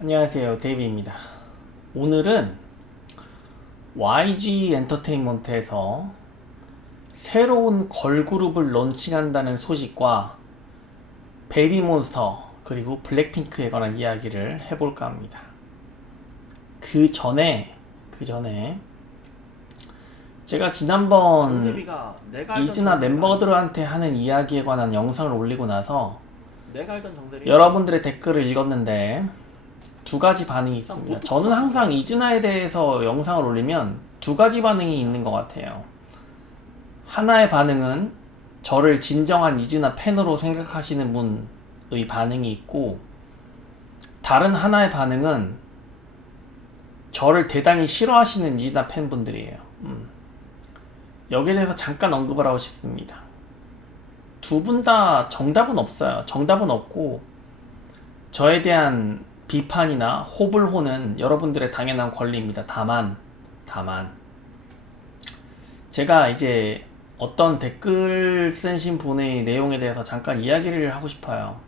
안녕하세요, 데이비입니다. 오늘은 YG 엔터테인먼트에서 새로운 걸그룹을 론칭한다는 소식과 베이비몬스터 그리고 블랙핑크에 관한 이야기를 해볼까 합니다. 그 전에 제가 지난번 정세비가 내가 알던 이즈나 정세비가 멤버들한테 하는 이야기에 관한 영상을 올리고 나서 내가 알던 정세비 여러분들의 댓글을 읽었는데 두 가지 반응이 있습니다. 저는 항상 이즈나에 대해서 영상을 올리면 두 가지 반응이 있는 것 같아요. 하나의 반응은 저를 진정한 이즈나 팬으로 생각하시는 분의 반응이 있고, 다른 하나의 반응은 저를 대단히 싫어하시는 이즈나 팬분들이에요. 여기에 대해서 잠깐 언급을 하고 싶습니다. 두 분 다 정답은 없어요. 정답은 없고, 저에 대한 비판이나 호불호는 여러분들의 당연한 권리입니다. 다만 제가 이제 어떤 댓글 쓰신 분의 내용에 대해서 잠깐 이야기를 하고 싶어요.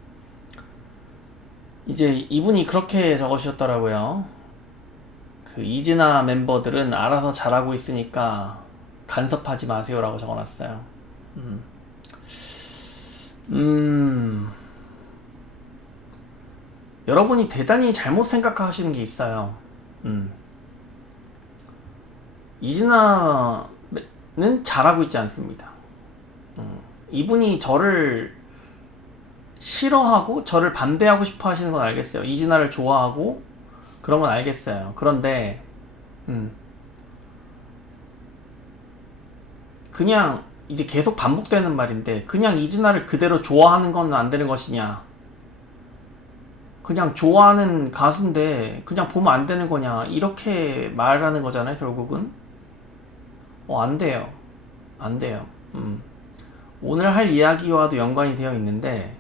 이제 이분이 그렇게 적으셨더라고요. 그 이즈나 멤버들은 알아서 잘하고 있으니까 간섭하지 마세요라고 적어놨어요. 여러분이 대단히 잘못 생각하시는 게 있어요. 이즈나는 잘하고 있지 않습니다. 이분이 저를 싫어하고 저를 반대하고 싶어 하시는 건 알겠어요. 이즈나를 좋아하고 그런 건 알겠어요. 그런데 그냥 이제 계속 반복되는 말인데, 그냥 이즈나를 그대로 좋아하는 건 안 되는 것이냐, 그냥 좋아하는 가수인데 그냥 보면 안 되는 거냐, 이렇게 말하는 거잖아요, 결국은. 안 돼요. 안 돼요. 오늘 할 이야기와도 연관이 되어 있는데,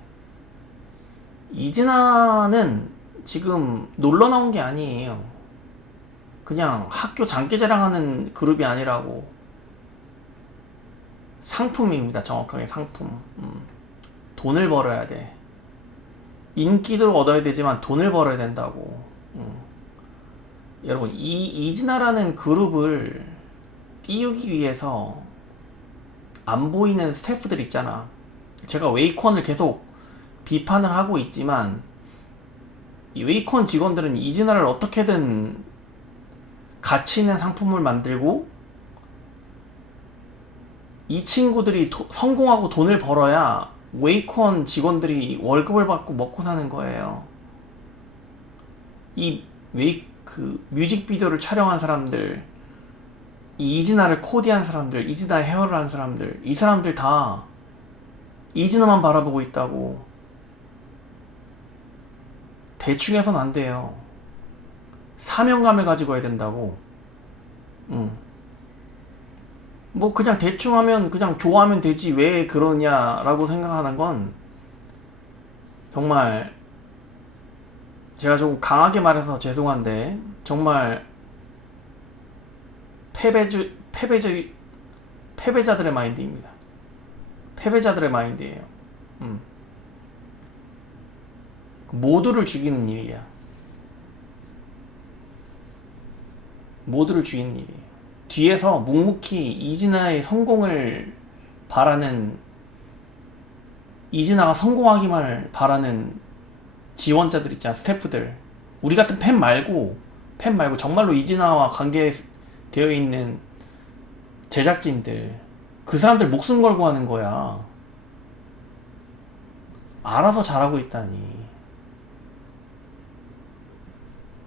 이즈나는 지금 놀러 나온 게 아니에요. 그냥 학교 장기자랑하는 그룹이 아니라고. 상품입니다. 정확하게 상품. 돈을 벌어야 돼. 인기도 얻어야 되지만 돈을 벌어야 된다고. 여러분, 이즈나라는 그룹을 띄우기 위해서 안 보이는 스태프들 있잖아. 제가 웨이콘을 계속 비판을 하고 있지만, 이 웨이콘 직원들은 이즈나를 어떻게든 가치 있는 상품을 만들고, 이 친구들이 성공하고 돈을 벌어야 웨이콘 직원들이 월급을 받고 먹고 사는 거예요. 그 뮤직비디오를 촬영한 사람들, 이 이즈나를 코디한 사람들, 이즈나 헤어를 한 사람들, 이 사람들 다 이즈나만 바라보고 있다고. 대충 해서는 안 돼요. 사명감을 가지고 해야 된다고. 뭐 그냥 대충 하면, 그냥 좋아하면 되지 왜 그러냐라고 생각하는 건 정말, 제가 조금 강하게 말해서 죄송한데, 정말 패배자들의 마인드입니다. 패배자들의 마인드예요. 모두를 죽이는 일이야. 모두를 죽이는 일이에요. 뒤에서 묵묵히 이즈나의 성공을 바라는, 이즈나가 성공하기만을 바라는 지원자들 있잖아, 스태프들. 우리 같은 팬 말고 정말로 이즈나와 관계되어 있는 제작진들, 그 사람들 목숨 걸고 하는 거야. 알아서 잘하고 있다니.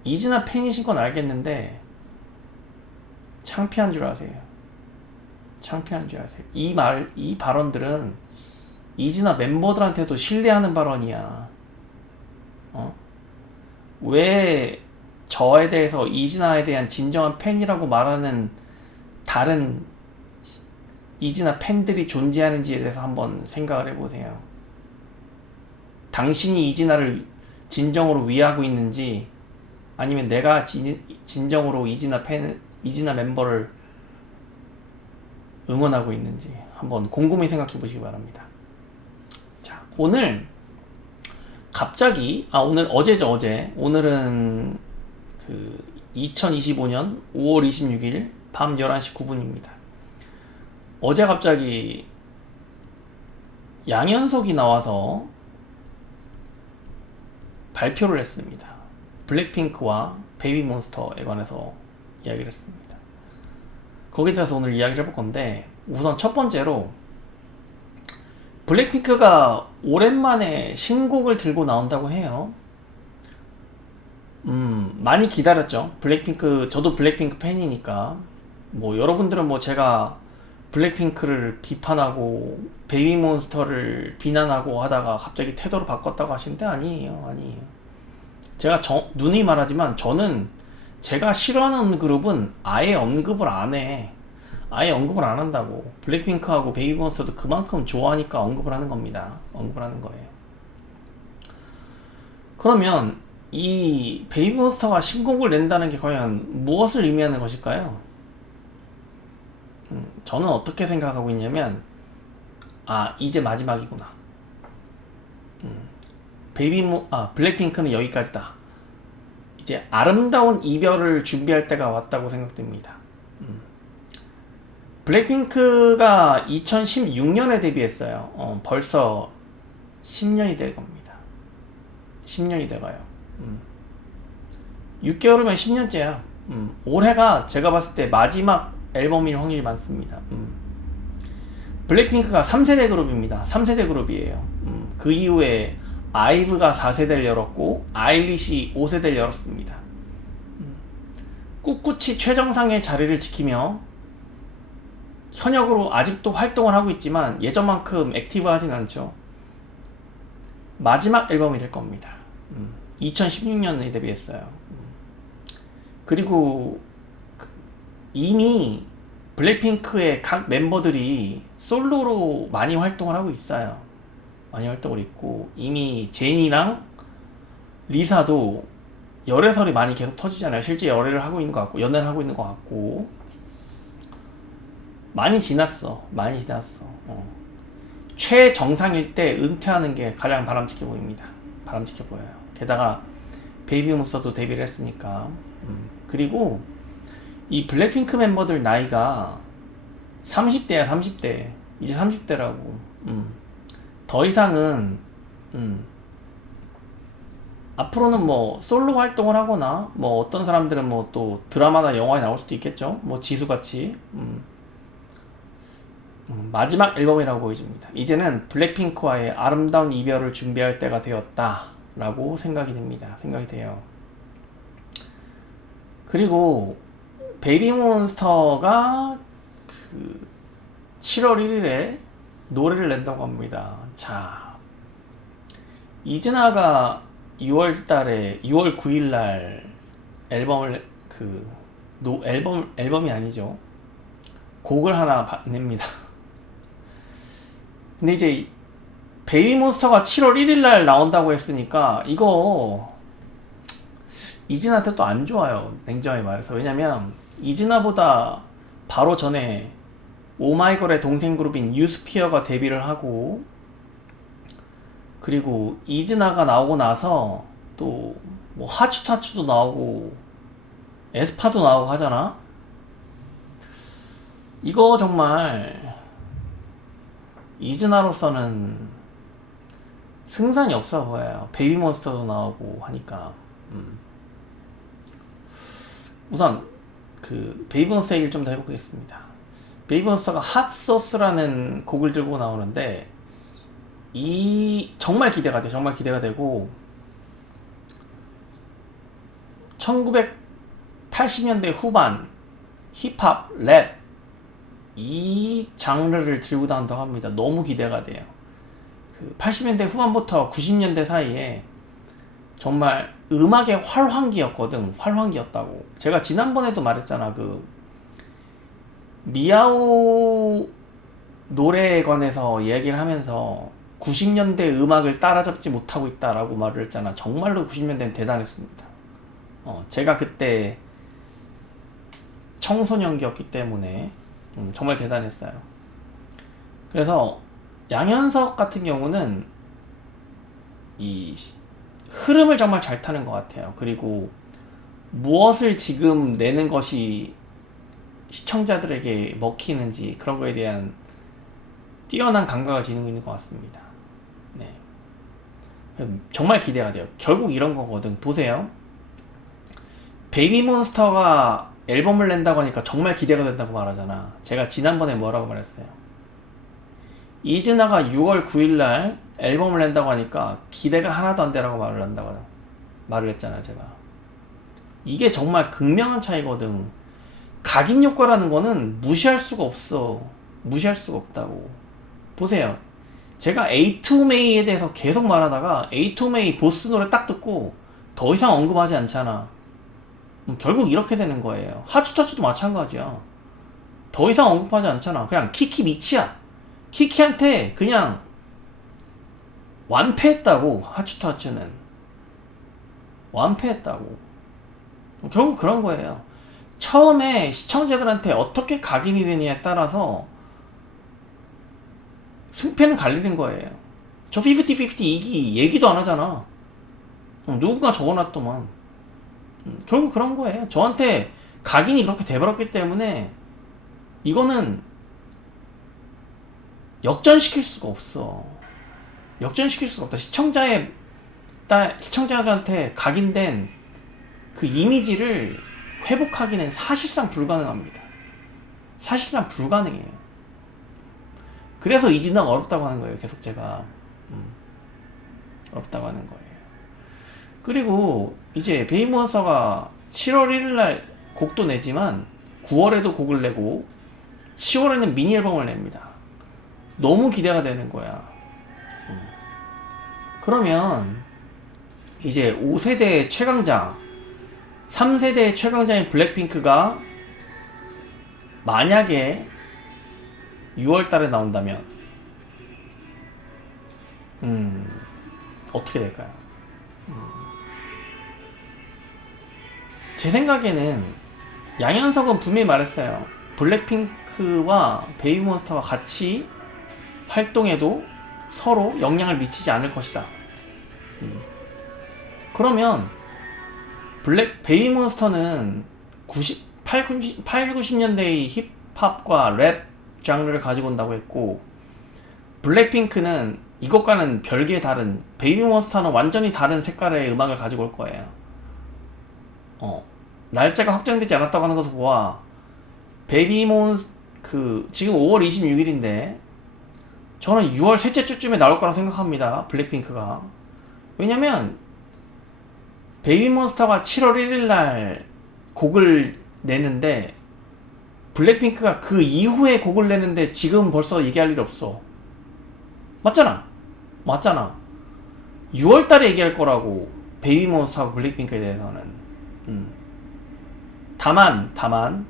이즈나 팬이신 건 알겠는데 창피한 줄 아세요. 창피한 줄 아세요. 이 발언들은 이즈나 멤버들한테도 신뢰하는 발언이야. 왜 저에 대해서 이즈나에 대한 진정한 팬이라고 말하는 다른 이즈나 팬들이 존재하는지에 대해서 한번 생각을 해보세요. 당신이 이즈나를 진정으로 위하고 있는지, 아니면 내가 진정으로 이즈나 멤버를 응원하고 있는지 한번 곰곰이 생각해 보시기 바랍니다. 자, 오늘 갑자기 어제 오늘은 그 2025년 5월 26일 밤 11시 9분입니다. 어제 갑자기 양현석이 나와서 발표를 했습니다. 블랙핑크와 베이비몬스터에 관해서 이야기를 했습니다. 거기에 대해서 오늘 이야기를 해볼 건데, 우선 첫 번째로 블랙핑크가 오랜만에 신곡을 들고 나온다고 해요. 많이 기다렸죠. 블랙핑크, 저도 블랙핑크 팬이니까. 뭐 여러분들은 뭐 제가 블랙핑크를 비판하고 베이비몬스터를 비난하고 하다가 갑자기 태도를 바꿨다고 하시는데 아니에요. 제가 누누이 말하지만 저는 제가 싫어하는 그룹은 아예 언급을 안 해. 아예 언급을 안 한다고. 블랙핑크하고 베이비몬스터도 그만큼 좋아하니까 언급을 하는 겁니다. 언급을 하는 거예요. 그러면 이 베이비몬스터가 신곡을 낸다는 게 과연 무엇을 의미하는 것일까요? 저는 어떻게 생각하고 있냐면, 이제 마지막이구나. 블랙핑크는 여기까지다. 이제 아름다운 이별을 준비할 때가 왔다고 생각됩니다. 블랙핑크가 2016년에 데뷔했어요. 벌써 10년이 될 겁니다. 10년이 돼가요. 6개월이면 10년째야. 올해가 제가 봤을 때 마지막 앨범일 확률이 많습니다. 블랙핑크가 3세대 그룹입니다. 3세대 그룹이에요. 그 이후에 아이브가 4세대를 열었고 아일리시 5세대를 열었습니다. 꿋꿋이 최정상의 자리를 지키며 현역으로 아직도 활동을 하고 있지만 예전만큼 액티브하진 않죠. 마지막 앨범이 될 겁니다. 2016년에 데뷔했어요. 그리고 이미 블랙핑크의 각 멤버들이 솔로로 많이 활동을 하고 있어요. 많이 활동을 있고, 이미 제니랑 리사도 열애설이 많이 계속 터지잖아요. 실제 열애를 하고 있는 것 같고, 연애를 하고 있는 것 같고. 많이 지났어. 최정상일 때 은퇴하는 게 가장 바람직해 보입니다. 바람직해 보여요. 게다가 베이비몬스터도 데뷔를 했으니까. 그리고 이 블랙핑크 멤버들 나이가 30대야. 30대. 이제 30대라고. 더 이상은 앞으로는 뭐 솔로 활동을 하거나, 뭐 어떤 사람들은 뭐 또 드라마나 영화에 나올 수도 있겠죠. 뭐 지수같이. 마지막 앨범이라고 보여집니다. 이제는 블랙핑크와의 아름다운 이별을 준비할 때가 되었다라고 생각이 돼요. 그리고 베이비몬스터가 7월 1일에 노래를 낸다고 합니다. 자, 이즈나가 6월 9일날 앨범을 앨범이 아니죠. 곡을 하나 냅니다. 근데 이제 베이비몬스터가 7월 1일날 나온다고 했으니까 이거 이즈나한테 또 안 좋아요. 냉정하게 말해서. 왜냐면 이즈나보다 바로 전에 오마이걸의 동생 그룹인 유스피어가 데뷔를 하고, 그리고 이즈나가 나오고 나서 또 뭐 하츄타츄도 나오고 에스파도 나오고 하잖아. 이거 정말 이즈나로서는 승산이 없어 보여요. 베이비몬스터도 나오고 하니까. 우선 베이비몬스터 얘기를 좀 더 해보겠습니다. 베이비몬스터가 핫소스라는 곡을 들고 나오는데, 정말 기대가 되고, 1980년대 후반 힙합, 랩 이 장르를 들고 나온다고 합니다. 너무 기대가 돼요. 80년대 후반부터 90년대 사이에 정말 음악의 활황기였다고. 제가 지난번에도 말했잖아. 미야오 노래에 관해서 얘기를 하면서 90년대 음악을 따라잡지 못하고 있다라고 말을 했잖아. 정말로 90년대는 대단했습니다. 제가 그때 청소년기였기 때문에 정말 대단했어요. 그래서 양현석 같은 경우는 이 흐름을 정말 잘 타는 것 같아요. 그리고 무엇을 지금 내는 것이 시청자들에게 먹히는지 그런 거에 대한 뛰어난 감각을 지니고 있는 것 같습니다. 네. 정말 기대가 돼요. 결국 이런 거거든. 보세요. 베이비몬스터가 앨범을 낸다고 하니까 정말 기대가 된다고 말하잖아. 제가 지난번에 뭐라고 말했어요? 이즈나가 6월 9일날 앨범을 낸다고 하니까 기대가 하나도 안 되라고 말을 했잖아요. 제가 이게 정말 극명한 차이거든. 각인 효과라는 거는 무시할 수가 없어. 무시할 수가 없다고. 보세요. 제가 에이투메이에 대해서 계속 말하다가 에이투메이 보스 노래 딱 듣고 더 이상 언급하지 않잖아. 결국 이렇게 되는 거예요. 하츠타츠도 마찬가지야. 더 이상 언급하지 않잖아. 그냥 키키 미치야. 키키한테 그냥 완패했다고. 하츠타츠는 완패했다고. 결국 그런 거예요. 처음에 시청자들한테 어떻게 각인이 되느냐에 따라서 승패는 갈리는 거예요. 저 50-50 2기 얘기도 안 하잖아. 누군가 적어놨더만. 결국 그런 거예요. 저한테 각인이 그렇게 돼버렸기 때문에 이거는 역전시킬 수가 없어. 역전시킬 수가 없다. 시청자들한테 각인된 그 이미지를 회복하기는 사실상 불가능합니다. 사실상 불가능해요. 그래서 이진아가 어렵다고 하는 거예요. 계속 제가 어렵다고 하는 거예요. 그리고 이제 베이비몬스터가 7월 1일날 곡도 내지만 9월에도 곡을 내고 10월에는 미니 앨범을 냅니다. 너무 기대가 되는 거야. 그러면 이제 5세대 최강자 3세대 최강자인 블랙핑크가 만약에 6월달에 나온다면 어떻게 될까요? 제 생각에는 양현석은 분명히 말했어요. 블랙핑크와 베이비몬스터가 같이 활동해도 서로 영향을 미치지 않을 것이다. 그러면 베이비몬스터는 90년대의 힙합과 랩 장르를 가지고 온다고 했고, 블랙핑크는 이것과는 별개의 다른, 베이비몬스터는 완전히 다른 색깔의 음악을 가지고 올 거예요. 날짜가 확정되지 않았다고 하는 것을 보아 지금 5월 26일인데 저는 6월 셋째 주쯤에 나올 거라 생각합니다. 블랙핑크가. 왜냐면 베이비몬스터가 7월 1일날 곡을 내는데 블랙핑크가 그 이후에 곡을 내는데 지금 벌써 얘기할 일이 없어. 맞잖아. 6월달에 얘기할 거라고. 베이비몬스터하고 블랙핑크에 대해서는. 다만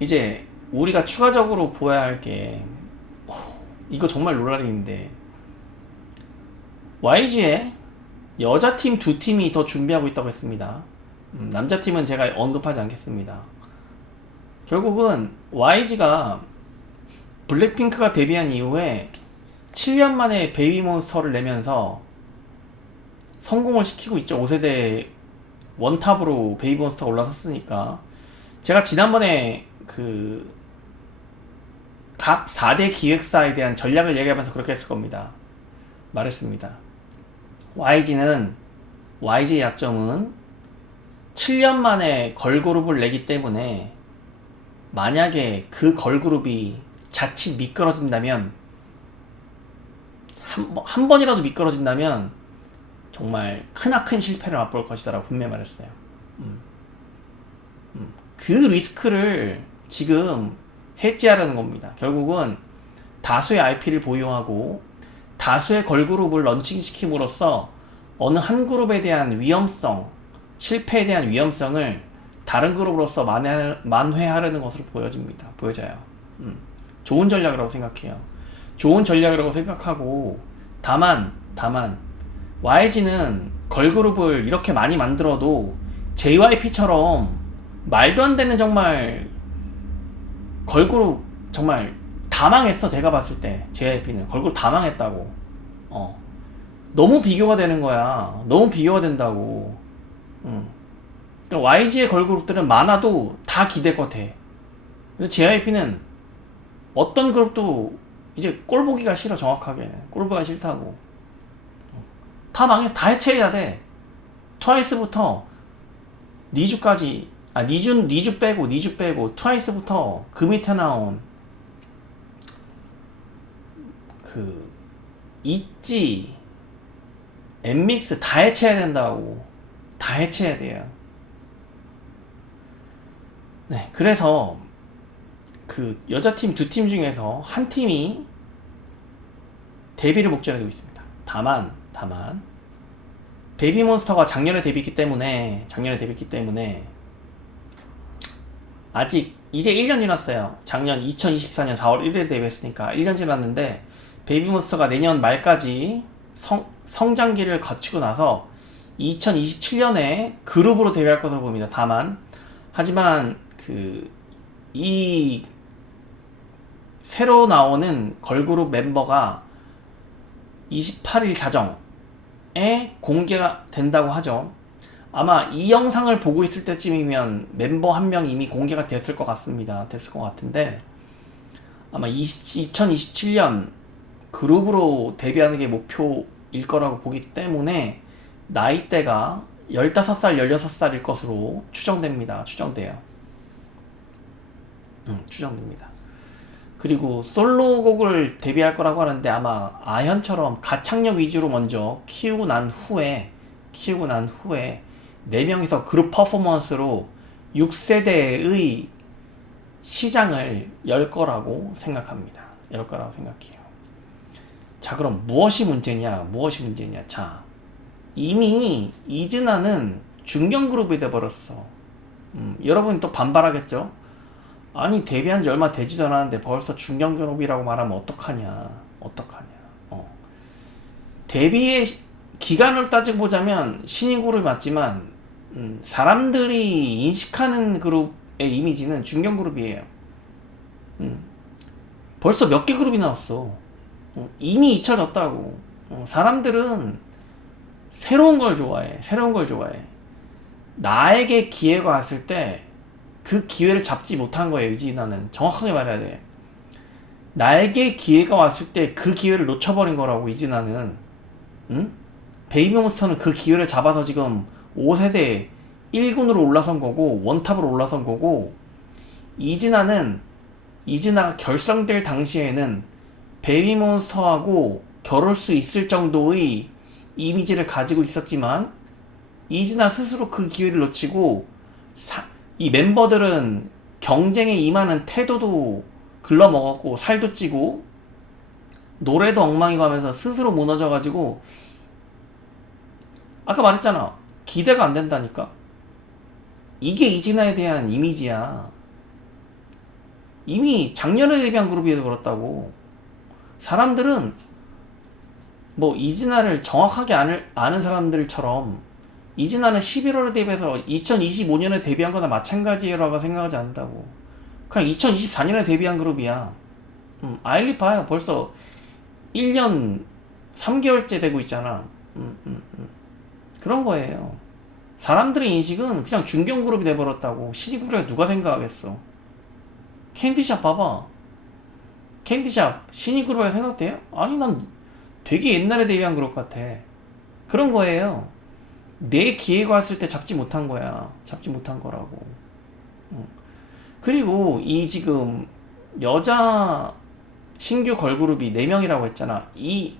이제 우리가 추가적으로 보아야 할 게, 이거 정말 논란인데, YG에 여자팀 2팀이 더 준비하고 있다고 했습니다. 남자팀은 제가 언급하지 않겠습니다. 결국은 YG가 블랙핑크가 데뷔한 이후에 7년 만에 베이비몬스터를 내면서 성공을 시키고 있죠. 5세대 원탑으로 베이비몬스터가 올라섰으니까. 제가 지난번에 각 4대 기획사에 대한 전략을 얘기하면서 그렇게 했을 겁니다. 말했습니다. YG의 약점은 7년 만에 걸그룹을 내기 때문에 만약에 그 걸그룹이 자칫 미끄러진다면, 한 번이라도 미끄러진다면 정말 크나큰 실패를 맛볼 것이다라고 분명히 말했어요. 그 리스크를 지금 해지하려는 겁니다. 결국은 다수의 IP를 보유하고 다수의 걸그룹을 런칭시킴으로써 어느 한 그룹에 대한 위험성, 실패에 대한 위험성을 다른 그룹으로서 만회하려는 것으로 보여져요. 좋은 전략이라고 생각해요. 좋은 전략이라고 생각하고, 다만 YG는 걸그룹을 이렇게 많이 만들어도 JYP처럼 말도 안 되는 정말 걸그룹 정말 다 망했어. 내가 봤을 때 JYP는 걸그룹 다 망했다고. 너무 비교가 되는 거야. 너무 비교가 된다고. 그러니까 YG의 걸그룹들은 많아도 다 기대가 돼. 근데 JYP는 어떤 그룹도 이제 꼴 보기가 싫어. 정확하게 꼴 보기가 싫다고. 다 망해. 다 해체해야 돼. 트와이스부터 니주까지, 니주 빼고 트와이스부터 그 밑에 나온 그 있지, 엠믹스 다 해체해야 된다고. 다 해체해야 돼요. 네, 그래서 그 여자팀 두 팀 중에서 한 팀이 데뷔를 목전에 두고 있습니다. 다만 베이비몬스터가 작년에 데뷔했기 때문에 아직 이제 1년 지났어요. 작년 2024년 4월 1일에 데뷔했으니까 1년 지났는데 베이비몬스터가 내년 말까지 성장기를 거치고 나서 2027년에 그룹으로 데뷔할 것으로 봅니다. 하지만 이 새로 나오는 걸그룹 멤버가 28일 자정에 공개가 된다고 하죠. 아마 이 영상을 보고 있을 때쯤이면 멤버 한 명 이미 공개가 됐을 것 같은데 아마 2027년 그룹으로 데뷔하는 게 목표일 거라고 보기 때문에 나이대가 15살, 16살일 것으로 추정돼요. 추정됩니다. 그리고 솔로곡을 데뷔할 거라고 하는데 아마 아현처럼 가창력 위주로 먼저 키우고 난 후에 4명이서 그룹 퍼포먼스로 6세대의 시장을 열 거라고 생각해요. 자, 그럼 무엇이 문제냐? 자, 이미 이즈나는 중견그룹이 돼버렸어. 여러분이 또 반발하겠죠? 아니, 데뷔한 지 얼마 되지도 않았는데 벌써 중견그룹이라고 말하면 어떡하냐. 데뷔의 기간을 따지고 보자면 신인 그룹이 맞지만 사람들이 인식하는 그룹의 이미지는 중견그룹이에요. 벌써 몇 개 그룹이 나왔어. 이미 잊혀졌다고. 사람들은 새로운 걸 좋아해. 나에게 기회가 왔을 때 그 기회를 잡지 못한 거예요. 이진아는 정확하게 말해야 돼. 나에게 기회가 왔을 때 그 기회를 놓쳐버린 거라고. 이진아는. 베이비몬스터는 그 기회를 잡아서 지금 5세대 1군으로 올라선 거고, 원탑으로 올라선 거고, 이진아가 결성될 당시에는 베이비몬스터하고 겨룰 수 있을 정도의 이미지를 가지고 있었지만 이진아 스스로 그 기회를 놓치고 이 멤버들은 경쟁에 임하는 태도도 글러먹었고 살도 찌고 노래도 엉망이고 하면서 스스로 무너져가지고 아까 말했잖아. 기대가 안 된다니까. 이게 이진아에 대한 이미지야. 이미 작년에 데뷔한 그룹이 되어버렸다고. 사람들은 뭐 이진아를 정확하게 아는 사람들처럼 이진아는 11월에 데뷔해서 2025년에 데뷔한 거나 마찬가지라고 생각하지 않는다고. 그냥 2024년에 데뷔한 그룹이야. 아일리 봐요. 벌써 1년 3개월째 되고 있잖아. 그런 거예요. 사람들의 인식은 그냥 중견 그룹이 돼버렸다고. 신인 그룹에 누가 생각하겠어. 캔디샵 봐봐. 캔디샵 신인 그룹이라고 생각돼요? 아니, 난 되게 옛날에 데뷔한 그룹 같아. 그런 거예요. 내 기회가 왔을 때 잡지 못한 거라고. 그리고 이 지금 여자 신규 걸그룹이 4명이라고 했잖아. 이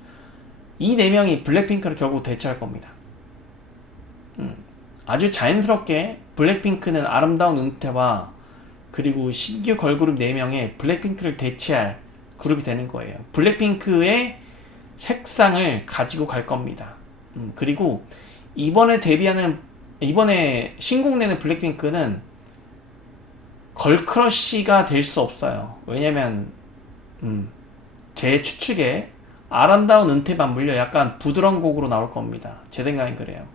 4명이 블랙핑크를 결국 대체할 겁니다. 아주 자연스럽게 블랙핑크는 아름다운 은퇴와 그리고 신규 걸그룹 4명의 블랙핑크를 대체할 그룹이 되는 거예요. 블랙핑크의 색상을 가지고 갈 겁니다. 그리고 이번에 신곡 내는 블랙핑크는 걸크러쉬가 될 수 없어요. 왜냐면 제 추측에 아름다운 은퇴 맞물려 약간 부드러운 곡으로 나올 겁니다. 제 생각엔 그래요.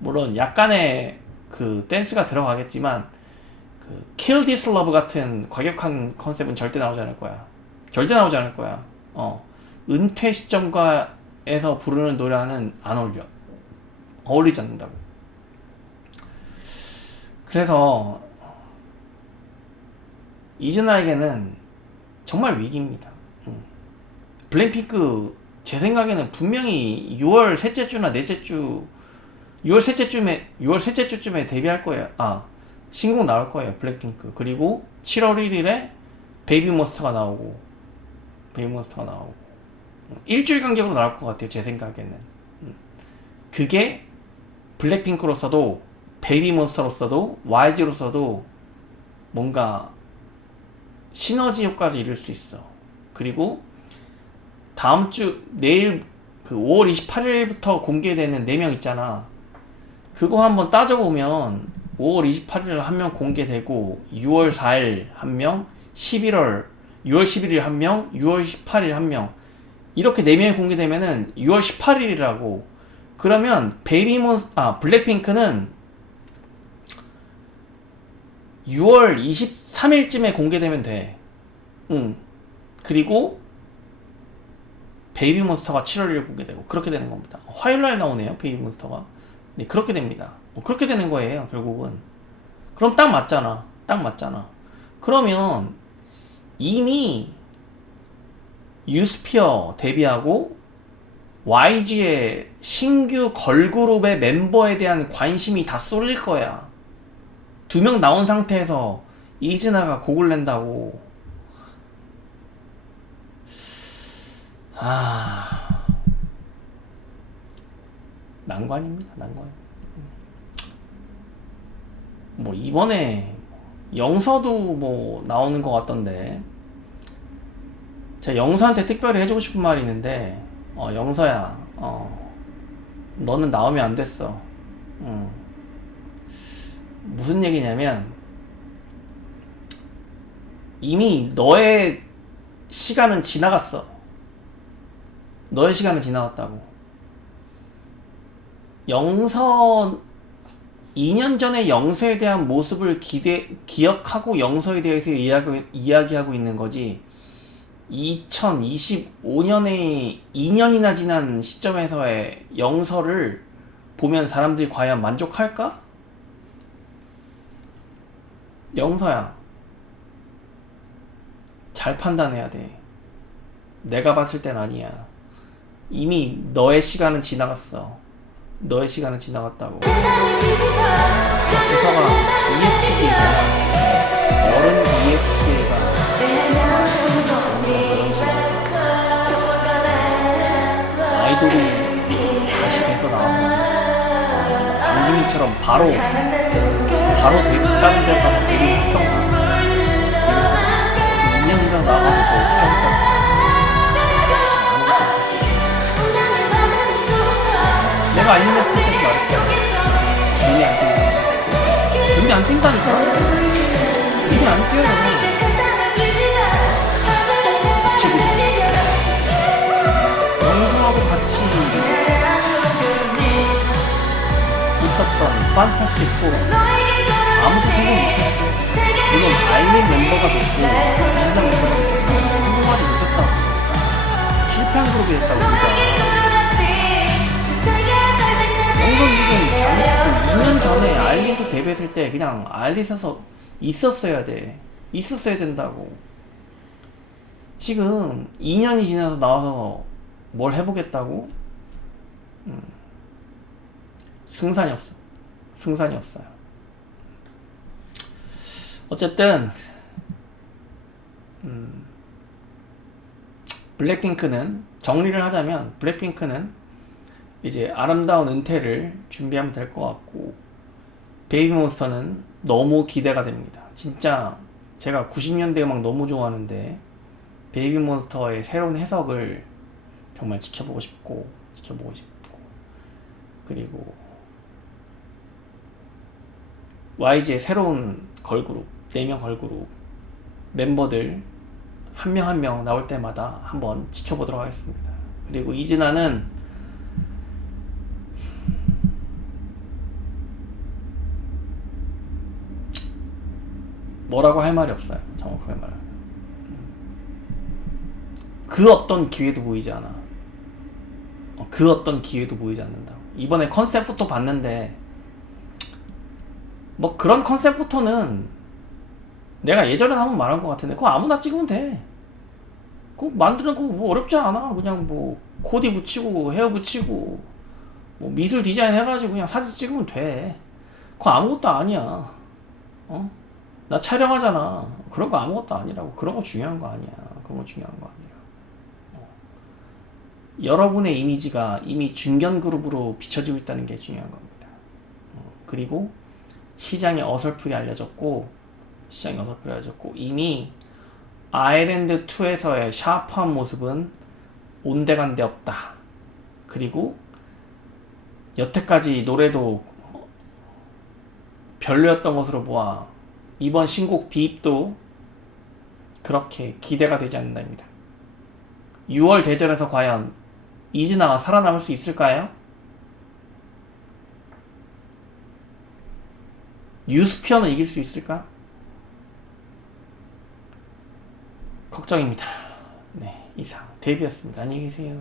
물론 약간의 그 댄스가 들어가겠지만 그 Kill This Love 같은 과격한 컨셉은 절대 나오지 않을 거야. 은퇴 시점과의 무대에서 부르는 노래는 안 어울려. 어울리지 않는다고. 그래서 이즈나에게는 정말 위기입니다. 블랙핑크 제 생각에는 분명히 6월 셋째 주나 넷째 주 6월 셋째 주쯤에 데뷔할 거예요. 신곡 나올 거예요. 블랙핑크. 그리고 7월 1일에 베이비몬스터가 나오고 일주일 간격으로 나올 것 같아요. 제 생각에는. 그게 블랙핑크로서도 베이비몬스터로서도 YG로서도 뭔가 시너지 효과를 이룰 수 있어. 그리고 다음 주 내일 그 5월 28일부터 공개되는 4명 있잖아. 그거 한번 따져보면 5월 28일 한 명 공개되고 6월 4일 한 명, 6월 11일 한 명, 6월 18일 한 명, 이렇게 4명이 공개되면은 6월 18일이라고. 그러면 블랙핑크는 6월 23일쯤에 공개되면 돼. 그리고 베이비몬스터가 7월 1일 공개되고 그렇게 되는 겁니다. 화요일날 나오네요. 베이비몬스터가. 네, 그렇게 됩니다. 그렇게 되는 거예요. 결국은. 그럼 딱 맞잖아. 그러면 이미 유스피어 데뷔하고 YG의 신규 걸그룹의 멤버에 대한 관심이 다 쏠릴 거야. 2명 나온 상태에서 이즈나가 곡을 낸다고. 난관입니다. 뭐 이번에 영서도 뭐 나오는 것 같던데, 제가 영서한테 특별히 해주고 싶은 말이 있는데, 영서야, 너는 나오면 안 됐어. 무슨 얘기냐면, 이미 너의 시간은 지나갔어. 너의 시간은 지나갔다고. 영서 2년 전에 영서에 대한 모습을 기억하고 영서에 대해서 이야기하고 있는 거지. 2025년에 2년이나 지난 시점에서의 영서를 보면 사람들이 과연 만족할까? 영서야, 잘 판단해야 돼. 내가 봤을 땐 아니야. 이미 너의 시간은 지나갔어. 너의 시간은 지나갔다고. 회사가 ESTJ가 어른 ESTJ가 아이돌이 다시 돼서 나오면 강준이처럼 바로 다른 데 가서 데뷔했던가. 지금 2년 이상 나와가지고 내가 아니면 그때까지 말했잖아. 눈이 안 뜬다니까? 눈이 안 띄어요. 영수하고 같이 있었던 판타스틱 4 아무도 성공 못했어. 물론 아일린 멤버가 좋고 이상 멤버가 좋고 성공하지 못했다고. 실패한 그룹이 됐다고 진짜. 영선 지금 잘못했고 2년 전에 알리에서 데뷔했을 때 그냥 알리에서 있었어야 된다고. 지금 2년이 지나서 나와서 뭘 해보겠다고? 승산이 없어요. 어쨌든 블랙핑크는, 정리를 하자면 블랙핑크는 이제 아름다운 은퇴를 준비하면 될 것 같고, 베이비몬스터는 너무 기대가 됩니다. 진짜 제가 90년대 음악 너무 좋아하는데 베이비몬스터의 새로운 해석을 정말 지켜보고 싶고, 그리고 YG의 새로운 걸그룹, 4명 걸그룹 멤버들 한 명 한 명 나올 때마다 한번 지켜보도록 하겠습니다. 그리고 이즈나는 뭐라고 할 말이 없어요. 정확하게 말하면 그 어떤 기회도 보이지 않아. 그 어떤 기회도 보이지 않는다. 이번에 컨셉부터 봤는데 뭐 그런 컨셉부터는 내가 예전에 한번 말한 것 같은데 그거 아무나 찍으면 돼. 그거 만드는 거 뭐 어렵지 않아. 그냥 뭐 코디 붙이고 헤어 붙이고 뭐 미술 디자인 해가지고 그냥 사진 찍으면 돼. 그거 아무것도 아니야. 어? 나 촬영하잖아. 그런 거 아무것도 아니라고. 그런 거 중요한 거 아니야. 그런 거 중요한 거 아니야. 여러분의 이미지가 이미 중견 그룹으로 비춰지고 있다는 게 중요한 겁니다. 그리고 시장이 어설프게 알려졌고 이미 아일랜드 2에서의 샤프한 모습은 온데간데 없다. 그리고 여태까지 노래도 별로였던 것으로 보아 이번 신곡 비입도 그렇게 기대가 되지 않는답니다. 6월 대전에서 과연 이즈나가 살아남을 수 있을까요? 유스피어는 이길 수 있을까? 걱정입니다. 네, 이상 데뷔였습니다. 안녕히 계세요.